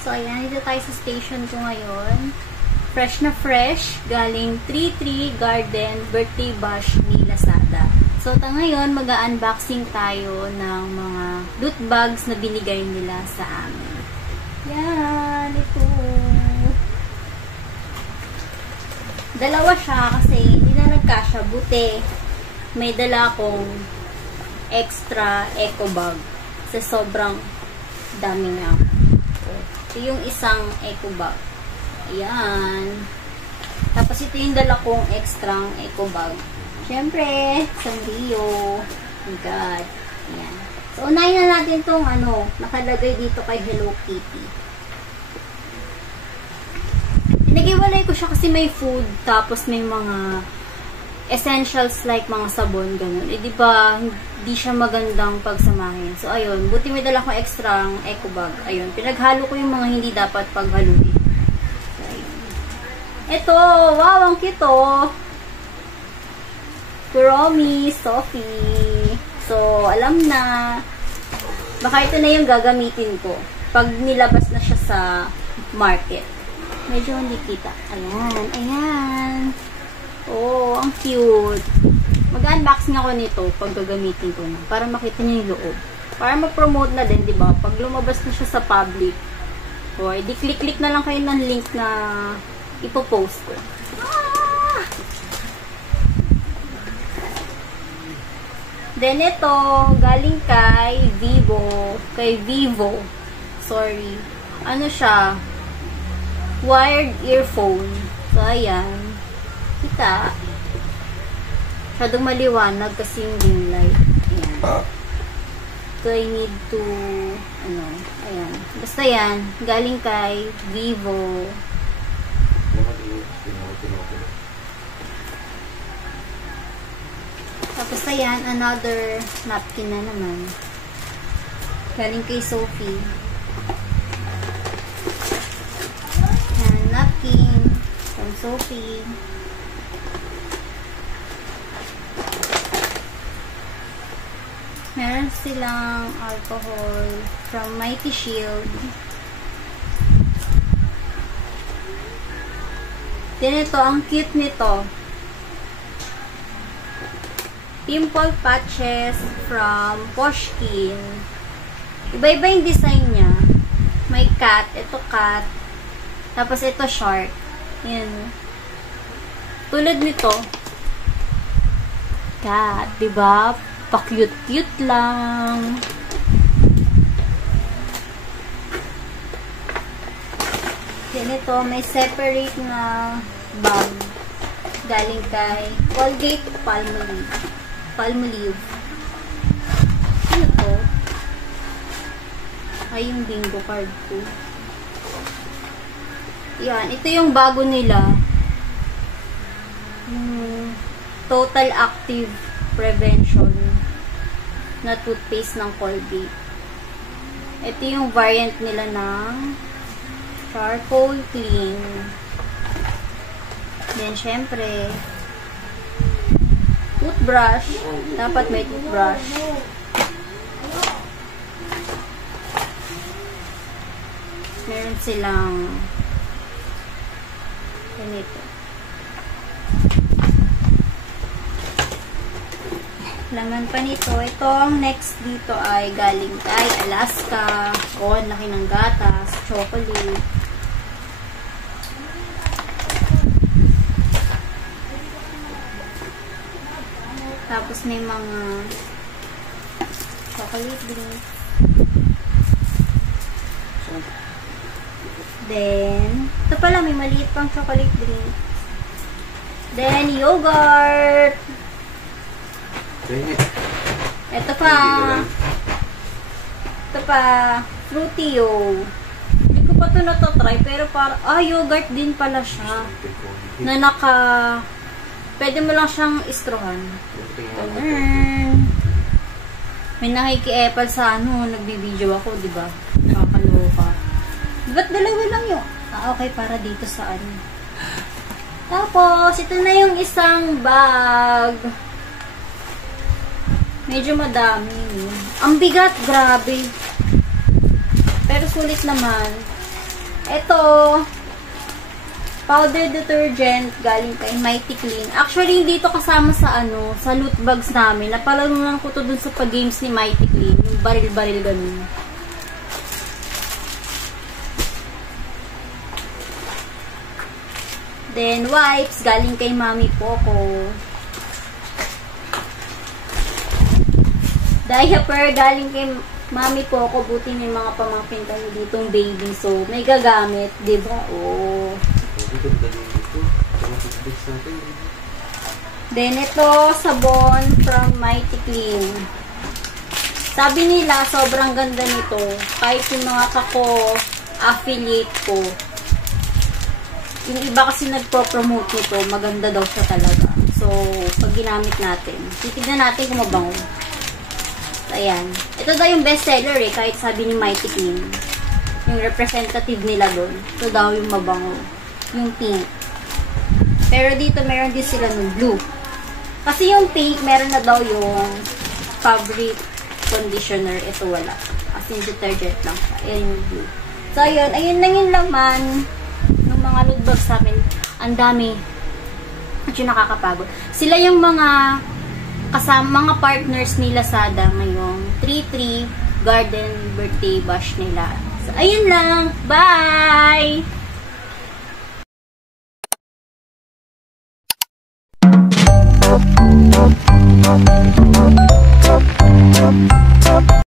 So, ayan. Dito tayo sa station ko ngayon. Fresh na fresh. Galing 33 Garden Birthday Bash ni Lazada. So, ngayon, mag-unboxing tayo ng mga loot bags na binigay nila sa amin. Yan. Ito. Dalawa siya kasi hindi na nagkasya. Buti, may dala akong extra eco bag. Kasi sobrang dami niya. Ito yung isang eco bag. Ayan. Tapos ito yung dala kong extra eco bag. Siyempre, Sanrio. Oh my God. Ayan. So, unahin na natin itong nakalagay dito kay Hello Kitty. Nagiwalay ko siya kasi may food, tapos may mga essentials like mga sabon, ganun. Eh, di ba, hindi siya magandang pagsamahin. So, ayun. Buti may dala kong extra eco bag. Ayun. Pinaghalo ko yung mga hindi dapat paghaluin. So, ayun. Ito! Wow! Ang cute, oh! Kuromi, Sophie. So, alam na. Baka ito na yung gagamitin ko pag nilabas na siya sa market. Medyo hindi kita. Ayan. Ayan. Oh, ang cute. Mag-unboxing ako nito pag gagamitin ko na. Para makita niyo yung loob. Para ma-promote na din, di ba? Pag lumabas na siya sa public. O, edi click-click na lang kayo ng link na ipopost ko. Ah! Then, ito, galing kay Vivo. Kay Vivo. Sorry. Ano siya? Wired earphone. So, ayan. Kita. Masyadong maliwanag kasi yung ring light. Ayan. So, I need to, ayan. Basta yan. Galing kay Vivo. Tapos, ayan. Another napkin na naman. Galing kay Sophie. Napkin from Sophie. Meron silang alcohol from Mighty Shield. Then ito, ang cute nito. Pimple patches from Poshkin. Iba-iba yung design niya. May cat. Ito cat. Tapos, ito shark. Yan. Tulad nito. Cat. Diba? Pa-cute-cute lang. Yan ito. May separate na bag. Galing kay Colgate Palmolive. Palmolive. Ano to? Ay, yung bingo card ko. Yan, ito yung bago nila. Total Active Prevention na toothpaste ng Colgate. Ito yung variant nila ng Charcoal Clean. Then, syempre, toothbrush. Dapat may toothbrush. Meron silang ganito. Laman pa nito. Itong next dito ay galing kay Alaska. O, laki ng gatas. Chocolate. Tapos may mga chocolate drink. Then, ito pala, may maliit pang chocolate drink. Then, yogurt. Ito pa. Ito pa. Frutio. Hindi ko pa ito natatry, pero parang, yogurt din pala siya. Na pwede mo lang siyang istruhan. May nakiki-epal sa nagbibideo ako, diba? Nakakaloka. Ba't dalawa lang yun? Okay, para dito sa Tapos, ito na yung isang bag. Medyo madami. Ang bigat, grabe. Pero sulit naman. Ito, powder detergent galing kay Mighty Clean. Actually, hindi ito kasama sa sa loot bags namin. Napalarunan ko to dun sa pag-games ni Mighty Clean. Yung baril-baril ganun. Then, wipes galing kay Mami Poco. Diaper galing kay Mami Poco. Buti may mga pamangkin kami ditong baby. So, may gagamit. Diba? Oh. Then, ito, sabon from Mighty Clean. Sabi nila, sobrang ganda nito. Kahit yung mga affiliate ko. Yung iba kasi nagpo-promote nito, maganda daw siya talaga. So, pag ginamit natin, titignan natin kung mabango. So, ayan. Ito daw yung best seller kahit sabi ni Mighty Clean. Yung representative nila doon. Ito daw yung mabango. Yung pink. Pero dito, meron din sila ng blue. Kasi yung pink, meron na daw yung fabric conditioner. Ito wala. As in, detergent lang siya. Ayan yung blue. So, ayun. Ayun lang yung laman ng mga loot bags namin. Ang dami. At yung nakakapagod. Sila yung mga mga partners ni Lazada ngayong 3-3 Garden Birthday Bash nila. So, ayun lang. Bye!